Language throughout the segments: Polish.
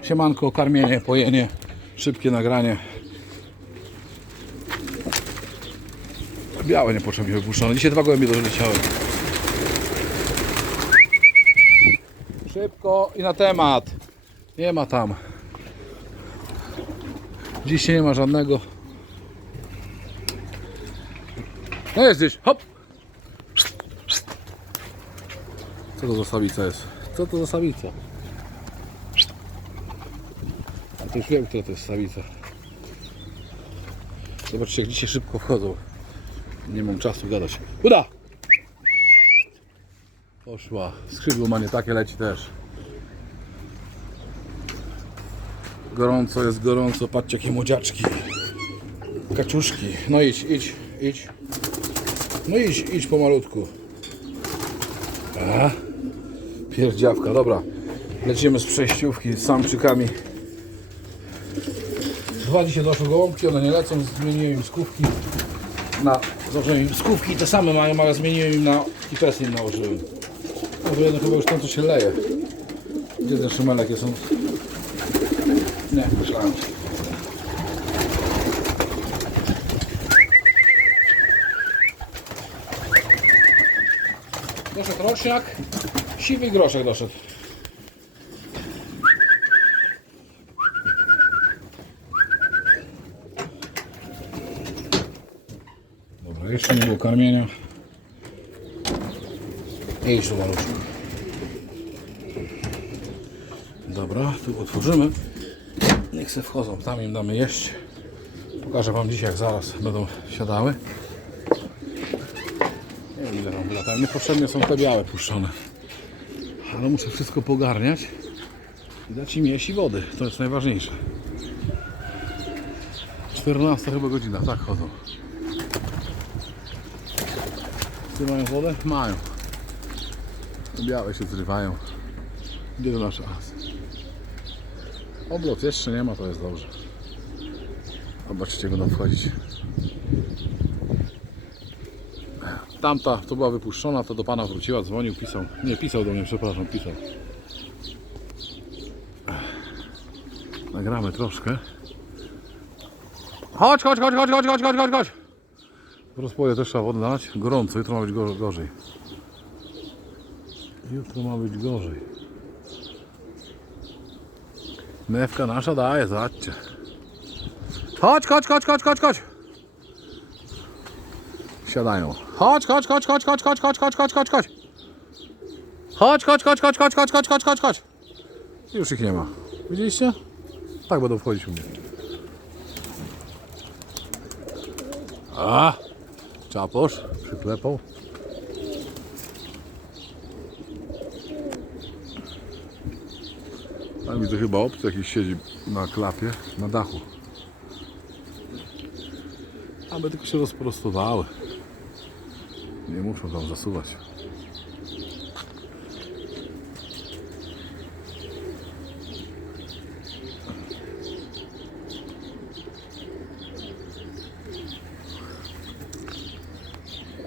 Siemanko, karmienie, pojenie, szybkie nagranie. Białe nie niepotrzebnie wypuszczone. Dzisiaj dwa gołębie doleciały. Szybko i na temat. Nie ma tam. Dzisiaj nie ma żadnego. No jest gdzieś. Hop! Co to za sawica jest? Co to za sawica? to już wiem, która to jest samica. Zobaczcie, jak dzisiaj szybko wchodzą. Nie mam czasu gadać. Uda! Poszła. Skrzydło ma nie takie, leci też. Gorąco jest, gorąco. Patrzcie, jakie młodziaczki. Kaciuszki. No idź, idź, idź. No idź, idź pomalutku. Aha. Pierdziawka, dobra. Lecimy z przejściówki z samczykami wchodzi się do gołąbki, one nie lecą, zmieniłem im skówki na założenie skówki te same mają, ale zmieniłem im na kipres im nałożyłem. No to jedno chyba już tam co się leje. Gdzie ten szumelek jest? On? Nie, myślałem. Doszedł rośniak, siwy groszek doszedł. jeszcze nie było karmienia. I do zobaczymy. Dobra, tu otworzymy. Niech se wchodzą, tam im damy jeść. Pokażę Wam dzisiaj, jak zaraz będą siadały. Nie wiem, ile tam, tam Niepotrzebnie są te białe puszczone. Ale muszę wszystko pogarniać i dać i wody. To jest najważniejsze. 14 chyba godzina, tak chodzą. Czy mają wodę? Mają. Białe się zrywają. Gdzie nasz as? Oblot jeszcze nie ma, to jest dobrze. Zobaczcie, jak będą wchodzić. Tamta, to była wypuszczona, to do pana wróciła, dzwonił, pisał. Nie, pisał do mnie, przepraszam, pisał. Nagramy troszkę. Chodź, chodź, chodź, chodź, chodź, chodź, chodź, chodź, chodź. Rozpoję też trzeba oddać. Gorąco, jutro ma być gorzej. Jutro ma być gorzej. Mewka nasza daje, zobaczcie. Chodź, chodź, chodź, chodź, chodź, chodź. Siadają. Chodź, chodź, chodź, chodź, chodź, chodź, chodź, chodź, chodź, chodź, chodź. Chodź, chodź, chodź, chodź, chodź, chodź, chodź, chodź, chodź, chodź. Już ich nie ma. Widzieliście? Tak będą wchodzić u mnie. Ah! Czaposz przyklepał. A mi to chyba obcy jakiś siedzi na klapie, na dachu. Aby tylko się rozprostowały. Nie muszą tam zasuwać.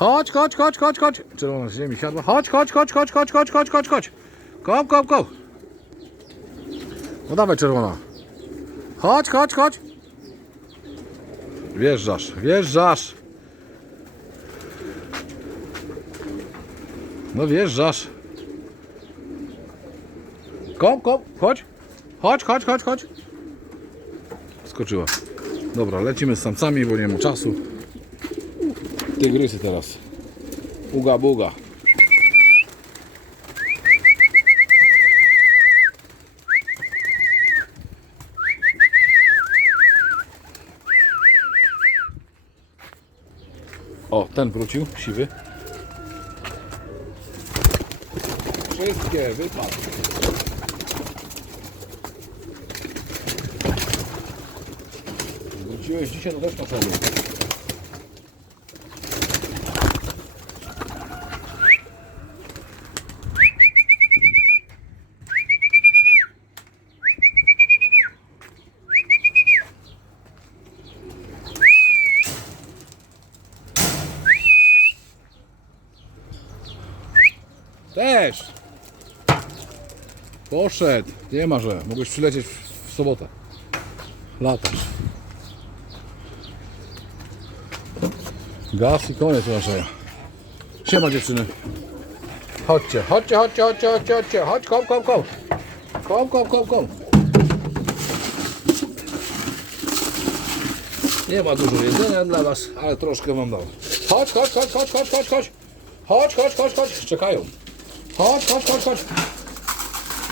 Chodź, chodź, chodź, chodź, chodź. Czerwona z ziemi siadła. Chodź, chodź, chodź, chodź, chodź, chodź, chodź, chodź, chodź. Kop, kop, kop. No dawaj, czerwona. Chodź, chodź, chodź. Wjeżdżasz, wjeżdżasz. No wjeżdżasz. Kop, kop, chodź. Chodź, chodź, chodź, chodź. Skoczyła. Dobra, lecimy z samcami, bo nie ma czasu tygrysy teraz. Uga buga. O, ten wrócił, siwy. Wszystkie wypadły. Wróciłeś dzisiaj do deszczu, poszedł. Nie ma, że mogłeś przylecieć w, w sobotę. Latasz. Gaz i koniec naszego. Siema dziewczyny. Chodźcie, chodźcie, chodźcie, chodźcie, chodźcie, chodźcie, chodź, kom, chodź, chodź. kom, kom. Kom, kom, kom, kom. Nie ma dużo jedzenia dla was, ale troszkę wam dał. Chodź, chodź, chodź, chodź, chodź, chodź, chodź. Chodź, chodź, chodź, chodź. Czekają. Chodź, chodź, chodź, chodź. chodź.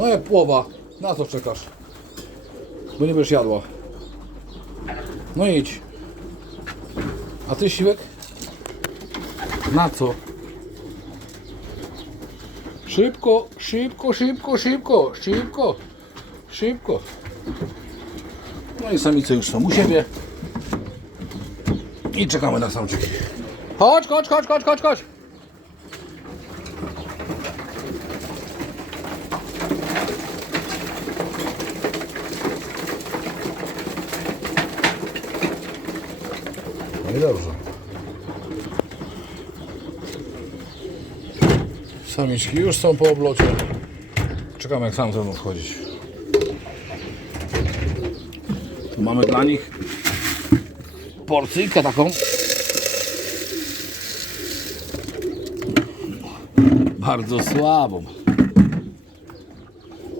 No jak płowa, na co czekasz? Bo nie będziesz jadła. No idź. A ty siwek? Na co? Szybko, szybko, szybko, szybko, szybko, szybko. No i samice już są u siebie. I czekamy na samczyki. Chodź, chodź, chodź, chodź, chodź, chodź. No i dobrze. Samiczki już są po oblocie. Czekamy jak sam ze mną wchodzić. Tu mamy dla nich porcyjkę taką. Bardzo słabą.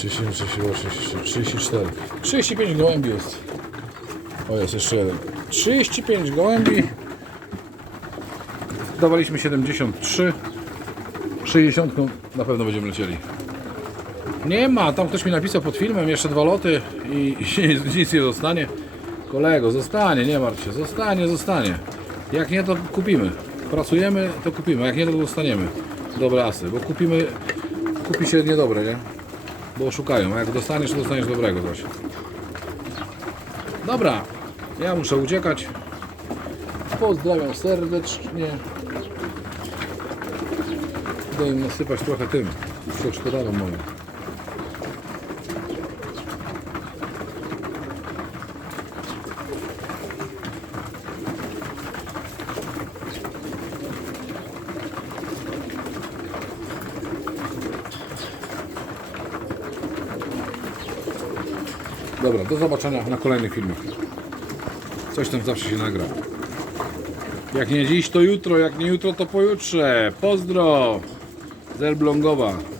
37, 38, 34. 35 gołębi jest. O, jest jeszcze jeden. 35 gołębi. Dawaliśmy 73. 60 na pewno będziemy lecieli. Nie ma, tam ktoś mi napisał pod filmem jeszcze dwa loty i, i, i nic nie zostanie. Kolego, zostanie, nie Marcie, zostanie, zostanie. Jak nie, to kupimy. Pracujemy, to kupimy, jak nie, to dostaniemy. Dobre asy, bo kupimy, kupi się niedobre, nie? bo szukają, a jak dostaniesz, to dostaniesz dobrego właśnie. Dobra, ja muszę uciekać. Pozdrawiam serdecznie. Będę nasypać trochę tym, co moim. moje. Dobra, do zobaczenia na kolejnych filmach. Coś tam zawsze się nagra. Jak nie dziś, to jutro. Jak nie jutro, to pojutrze. Pozdro! Zerblongowa.